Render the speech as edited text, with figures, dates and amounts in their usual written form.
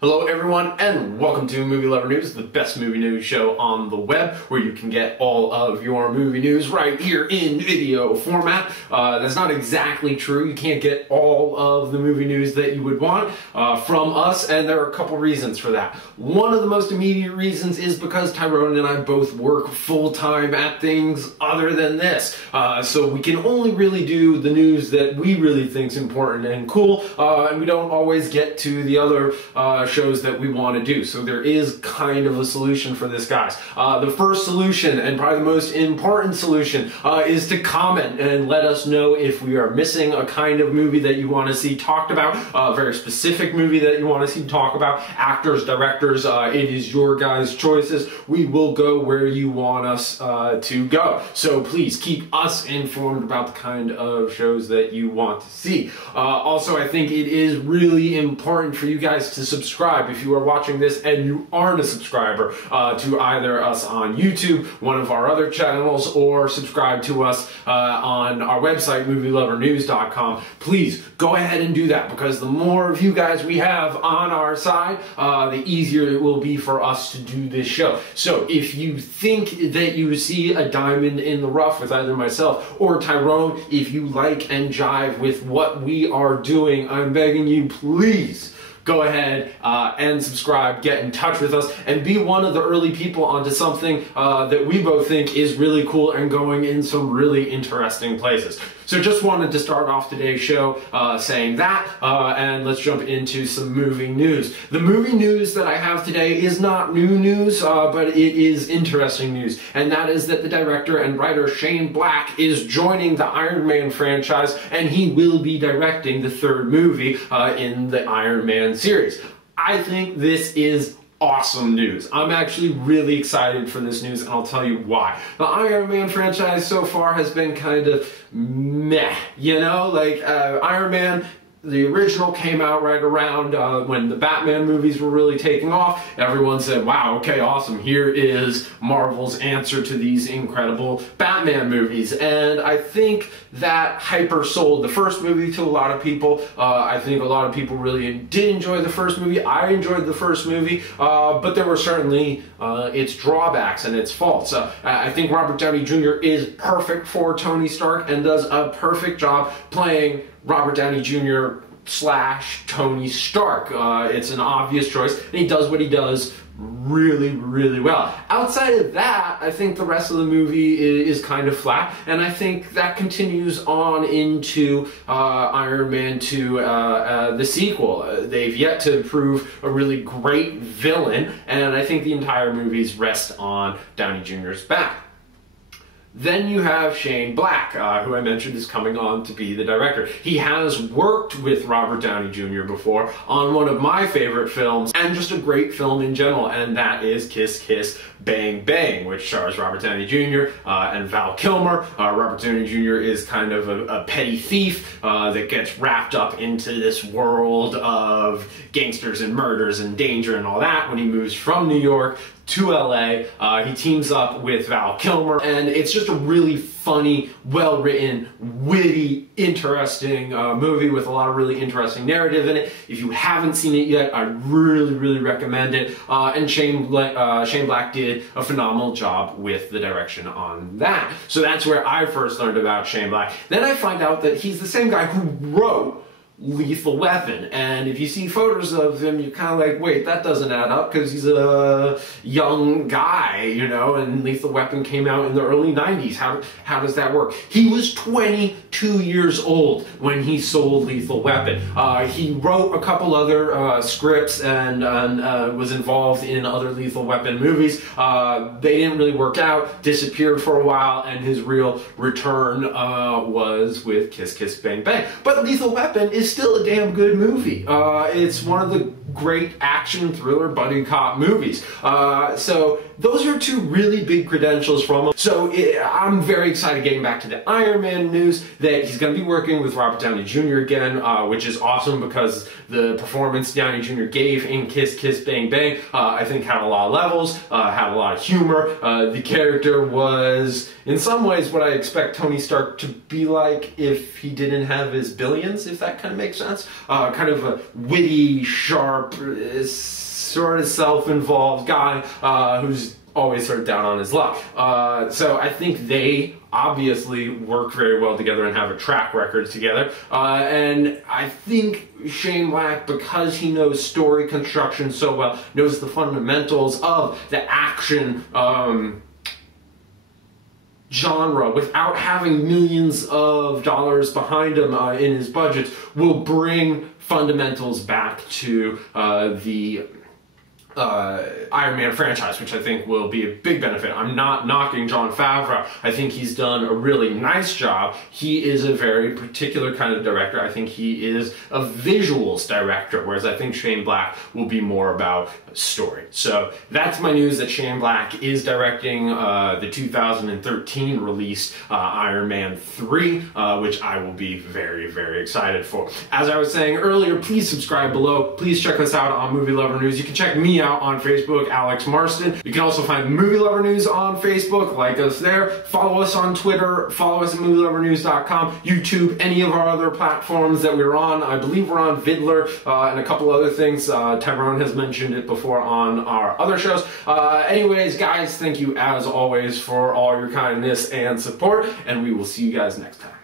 Hello everyone and welcome to Movie Lover News, the best movie news show on the web, where you can get all of your movie news right here in video format. That's not exactly true. You can't get all of the movie news that you would want from us, and there are a couple reasons for that. One of the most immediate reasons is because Tyrone and I both work full-time at things other than this. So we can only really do the news that we really think is important and cool, and we don't always get to the other shows that we want to do. So there is kind of a solution for this, guys. The first solution, and probably the most important solution, is to comment and let us know if we are missing a kind of movie that you want to see talked about, a very specific movie that you want to see talked about, actors, directors. It is your guys' choices. We will go where you want us to go. So please keep us informed about the kind of shows that you want to see. Also, I think it is really important for you guys to subscribe if you are watching this and you aren't a subscriber to either us on YouTube, one of our other channels, or subscribe to us on our website, movielovernews.com. Please go ahead and do that, because the more of you guys we have on our side, the easier it will be for us to do this show. So if you think that you see a diamond in the rough with either myself or Tyrone, if you like and jive with what we are doing, I'm begging you, please go ahead and subscribe, get in touch with us, and be one of the early people onto something that we both think is really cool and going in some really interesting places. So just wanted to start off today's show saying that, and let's jump into some movie news. The movie news that I have today is not new news, but it is interesting news, and that is that the director and writer Shane Black is joining the Iron Man franchise, and he will be directing the third movie in the Iron Man series. I think this is awesome news. I'm actually really excited for this news, and I'll tell you why. The Iron Man franchise so far has been kind of meh, you know? Like, Iron Man, the original, came out right around when the Batman movies were really taking off. Everyone said, wow, okay, awesome. Here is Marvel's answer to these incredible Batman movies. And I think that hyper sold the first movie to a lot of people. I think a lot of people really did enjoy the first movie. I enjoyed the first movie, but there were certainly its drawbacks and its faults. I think Robert Downey Jr. is perfect for Tony Stark and does a perfect job playing Robert Downey Jr. / Tony Stark. It's an obvious choice, and he does what he does really, really well. Outside of that, I think the rest of the movie is kind of flat, and I think that continues on into Iron Man 2, the sequel. They've yet to prove a really great villain, and I think the entire movie's rest on Downey Jr.'s back. Then you have Shane Black, who I mentioned is coming on to be the director. He has worked with Robert Downey Jr. before on one of my favorite films, and just a great film in general, and that is Kiss Kiss Bang Bang, which stars Robert Downey Jr. And Val Kilmer. Robert Downey Jr. is kind of a petty thief that gets wrapped up into this world of gangsters and murders and danger and all that when he moves from New York to LA. He teams up with Val Kilmer, and it's just a really funny, well-written, witty, interesting movie with a lot of really interesting narrative in it. If you haven't seen it yet, I really, really recommend it. And Shane Black did a phenomenal job with the direction on that. So that's where I first learned about Shane Black. Then I find out that he's the same guy who wrote Lethal Weapon, and if you see photos of him, you're kind of like, wait, that doesn't add up, because he's a young guy, you know, and Lethal Weapon came out in the early 90s. How does that work? He was 22 years old when he sold Lethal Weapon. He wrote a couple other scripts and was involved in other Lethal Weapon movies. They didn't really work out, disappeared for a while, and his real return was with Kiss Kiss Bang Bang. But Lethal Weapon is still a damn good movie. It's one of the great action thriller buddy cop movies. So those are two really big credentials from him. So I'm very excited getting back to the Iron Man news that he's going to be working with Robert Downey Jr. again, which is awesome because the performance Downey Jr. gave in Kiss Kiss Bang Bang, I think had a lot of levels, had a lot of humor. The character was in some ways what I expect Tony Stark to be like if he didn't have his billions, if that kind of makes sense. Kind of a witty, sharp, sort of self-involved guy who's always sort of down on his luck. So I think they obviously work very well together and have a track record together. And I think Shane Black, because he knows story construction so well, knows the fundamentals of the action genre without having millions of dollars behind him in his budget, will bring fundamentals back to the Iron Man franchise, which I think will be a big benefit. I'm not knocking Jon Favreau. I think he's done a really nice job. He is a very particular kind of director. I think he is a visuals director, whereas I think Shane Black will be more about story. So that's my news, that Shane Black is directing the 2013 released Iron Man 3, which I will be very, very excited for. As I was saying earlier, please subscribe below. Please check us out on Movie Lover News. You can check me out on Facebook, Alex Marston. You can also find Movie Lover News on Facebook. Like us there. Follow us on Twitter. Follow us at movielovernews.com, YouTube, any of our other platforms that we're on. I believe we're on Vidler and a couple other things. Tyrone has mentioned it before on our other shows. Anyways, guys, thank you as always for all your kindness and support, and we will see you guys next time.